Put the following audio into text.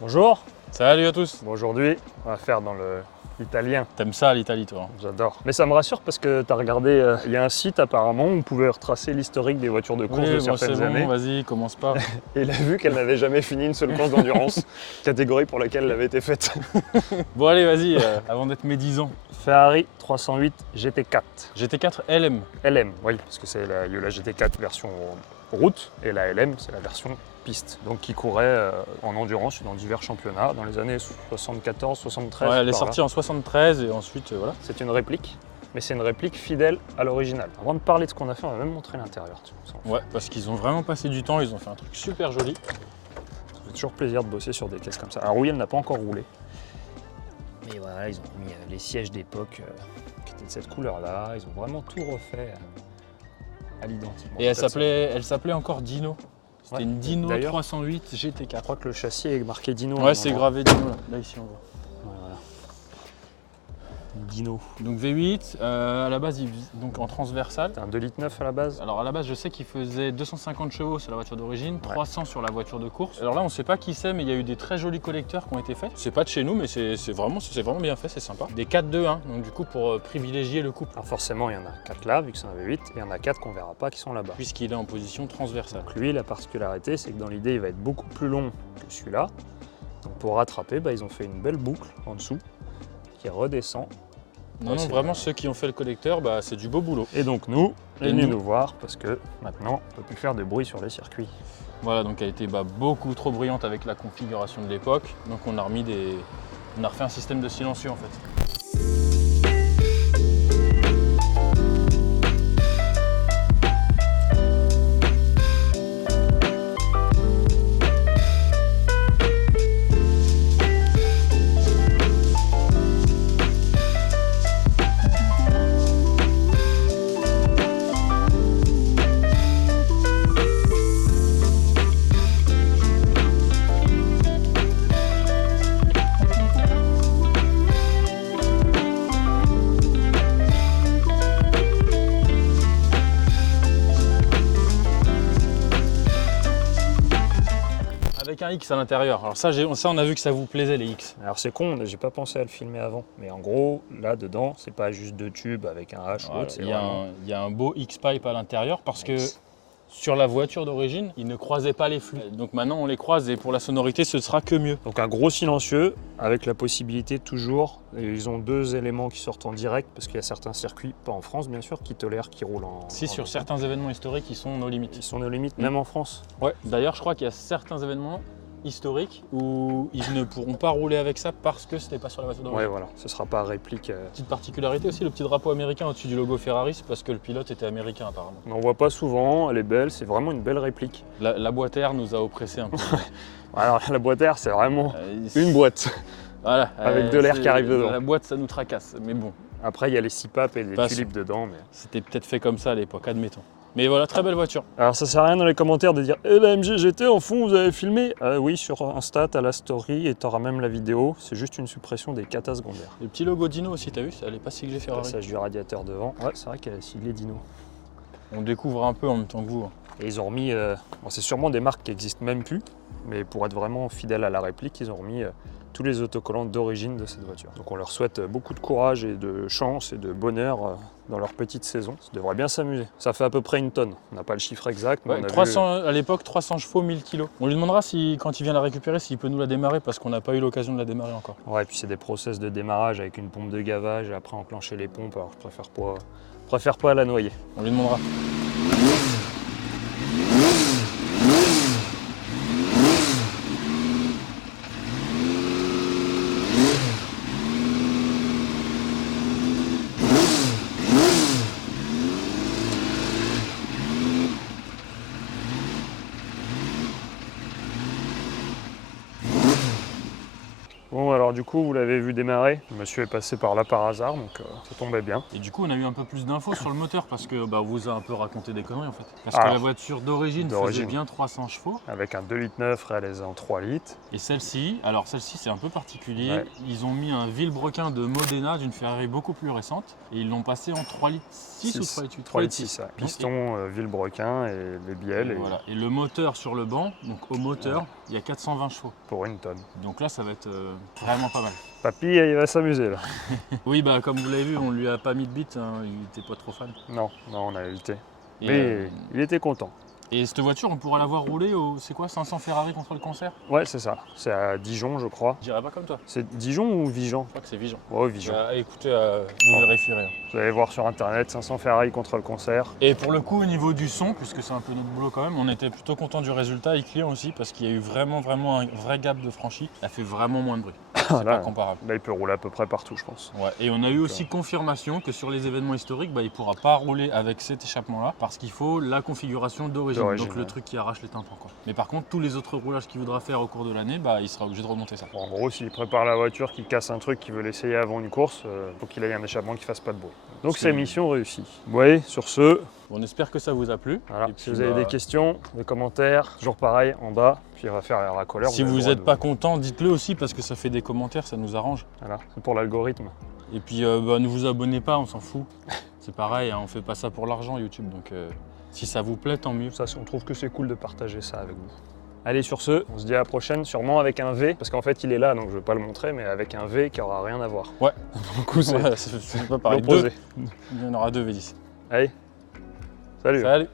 Bonjour. Salut à tous. Bon, aujourd'hui, on va faire dans l'italien. T'aimes ça l'Italie toi? J'adore. Mais ça me rassure parce que tu as regardé, il y a un site apparemment où on pouvait retracer l'historique des voitures de course de certaines années. Vas-y, commence pas. Et il a vu qu'elle n'avait jamais fini une seule course d'endurance, catégorie pour laquelle elle avait été faite. Bon allez, vas-y, avant d'être médisant. Ferrari 308 GT4. GT4 LM. LM, oui, parce que il y a eu la GT4 version route et la LM, c'est la version piste. Donc qui courait en endurance dans divers championnats dans les années 74, 73. Ouais, elle est sortie en 73 et ensuite voilà. C'est une réplique, mais c'est une réplique fidèle à l'original. Avant de parler de ce qu'on a fait, on va même montrer l'intérieur. Ouais, parce qu'ils ont vraiment passé du temps, ils ont fait un truc super joli. Ça fait toujours plaisir de bosser sur des caisses comme ça. Alors oui, elle n'a pas encore roulé. Mais voilà, ils ont mis les sièges d'époque qui étaient de cette couleur-là. Ils ont vraiment tout refait à l'identique. Bon, et elle s'appelait encore Dino. C'était une Dino 308 GT4. Je crois que le châssis est marqué Dino. Ouais, c'est gravé Dino là. Là ici on voit. Voilà. Dino. Donc V8, à la base, donc en transversal. C'est un 2,9 litres à la base. Alors à la base, je sais qu'il faisait 250 chevaux sur la voiture d'origine, 300 sur la voiture de course. Alors là, on ne sait pas qui c'est, mais il y a eu des très jolis collecteurs qui ont été faits. C'est pas de chez nous, mais c'est vraiment bien fait, c'est sympa. Des 4-2-1, donc du coup pour privilégier le couple. Alors forcément, il y en a 4 là, vu que c'est un V8, et il y en a 4 qu'on verra pas qui sont là-bas. Puisqu'il est en position transversale. Donc lui, la particularité, c'est que dans l'idée, il va être beaucoup plus long que celui-là. Donc pour rattraper, ils ont fait une belle boucle en dessous qui redescend. Non, vraiment, ceux qui ont fait le collecteur, c'est du beau boulot. Et donc nous, venez nous voir parce que maintenant, on ne peut plus faire de bruit sur les circuits. Voilà, donc elle était beaucoup trop bruyante avec la configuration de l'époque. Donc on a refait un système de silencieux en fait. Avec un X à l'intérieur. Alors ça, on a vu que ça vous plaisait les X. Alors c'est con, j'ai pas pensé à le filmer avant. Mais en gros, là dedans, c'est pas juste 2 tubes avec un H. Voilà, il y a un beau X-pipe à l'intérieur parce que sur la voiture d'origine, ils ne croisaient pas les flux. Donc maintenant, on les croise et pour la sonorité, ce sera que mieux. Donc un gros silencieux avec la possibilité toujours, ils ont 2 éléments qui sortent en direct parce qu'il y a certains circuits, pas en France bien sûr, qui tolèrent, qui roulent en... Si, sur certains événements historiques, ils sont nos limites. Ils sont nos limites, même en France. Ouais, d'ailleurs, je crois qu'il y a certains événements historiques où ils ne pourront pas rouler avec ça parce que c'était pas sur la voiture d'origine. Ouais, voilà, ce sera pas réplique. Petite particularité aussi, le petit drapeau américain au-dessus du logo Ferrari, c'est parce que le pilote était américain apparemment. On n'en voit pas souvent, elle est belle, c'est vraiment une belle réplique. La boîte air nous a oppressé un peu. Alors la boîte air, c'est vraiment une boîte. Voilà. Avec de l'air qui arrive dedans. La boîte, ça nous tracasse, mais bon. Après, il y a les 6 papes et les tulipes dedans. Mais... C'était peut-être fait comme ça à l'époque, admettons. Mais voilà, très belle voiture. Alors ça sert à rien dans les commentaires de dire « Eh, la MG GT en fond, vous avez filmé ?» Oui, sur Insta, t'as la story et t'auras même la vidéo. C'est juste une suppression des katas secondaires. Le petit logo Dino aussi, t'as vu? Elle est pas siglée Ferrari. Le passage du radiateur devant. Ouais, c'est vrai qu'elle est siglée Dino. On découvre un peu en même temps que vous. Et ils ont remis... bon, c'est sûrement des marques qui n'existent même plus. Mais pour être vraiment fidèles à la réplique, ils ont remis tous les autocollants d'origine de cette voiture. Donc on leur souhaite beaucoup de courage et de chance et de bonheur dans leur petite saison. Ça devrait bien s'amuser. Ça fait à peu près 1 tonne. On n'a pas le chiffre exact. Mais Ouais, on a 300, à l'époque, 300 chevaux, 1000 kg. On lui demandera quand il vient la récupérer, s'il peut nous la démarrer parce qu'on n'a pas eu l'occasion de la démarrer encore. Ouais, et puis c'est des process de démarrage avec une pompe de gavage et après enclencher les pompes. Alors je préfère pas la noyer. On lui demandera. Bon, alors du coup, vous l'avez vu démarrer. Le monsieur est passé par là par hasard, donc ça tombait bien. Et du coup, on a eu un peu plus d'infos sur le moteur parce que on vous a un peu raconté des conneries en fait. Parce que Alors, la voiture d'origine faisait bien 300 chevaux. Avec un 2,9 litres réalisé en 3 litres. Et celle-ci, alors celle-ci c'est un peu particulier. Ouais. Ils ont mis un vilebrequin de Modena d'une Ferrari beaucoup plus récente et ils l'ont passé en 3 litres 6 ou 3 litres 8 3 litres 6, ouais. Piston, vilebrequin et les bielles. Et voilà. Et le moteur sur le banc, donc au moteur, ouais. Il y a 420 chevaux. Pour 1 tonne. Donc là, ça va être vraiment pas mal. Papy, il va s'amuser là. Oui, bah comme vous l'avez vu, on lui a pas mis de bite, hein, il était pas trop fan. Non, on a évité. Et Mais il était content. Et cette voiture, on pourra la voir rouler au, c'est quoi, 500 Ferrari contre le concert? Ouais, c'est ça. C'est à Dijon, je crois. Je dirais pas comme toi. C'est Dijon ou Vigan? Je crois que c'est Vigan. Ouais, Vigan. Écoutez, vous vérifierez. Vous allez voir sur internet, 500 Ferrari contre le concert. Et pour le coup, au niveau du son, puisque c'est un peu notre boulot quand même, on était plutôt content du résultat et client aussi, parce qu'il y a eu vraiment un vrai gap de franchi. Ça fait vraiment moins de bruit. C'est pas comparable. Là, il peut rouler à peu près partout, je pense. Ouais. Et on a eu aussi confirmation que sur les événements historiques, il ne pourra pas rouler avec cet échappement-là, parce qu'il faut la configuration d'origine, donc le truc qui arrache les tympans, quoi. Mais par contre, tous les autres roulages qu'il voudra faire au cours de l'année, il sera obligé de remonter ça. Bon, en gros, s'il prépare la voiture, qu'il casse un truc, qu'il veut l'essayer avant une course, faut qu'il ait un échappement qui fasse pas de bruit. Donc c'est mission réussie. Ouais, sur ce. On espère que ça vous a plu. Voilà. Si vous avez des questions, des commentaires, toujours pareil, en bas, puis on va faire la racoleur. Si vous n'êtes pas content, dites-le aussi, parce que ça fait des commentaires, ça nous arrange. Voilà, c'est pour l'algorithme. Et puis ne vous abonnez pas, on s'en fout. C'est pareil, hein, on fait pas ça pour l'argent YouTube, donc si ça vous plaît, tant mieux. Ça, on trouve que c'est cool de partager ça avec vous. Allez, sur ce, on se dit à la prochaine, sûrement avec un V, parce qu'en fait il est là, donc je ne vais pas le montrer, mais avec un V qui aura rien à voir. Ouais, du coup c'est pas pareil. l'opposé. Il y en aura deux V10. Allez, salut. Salut.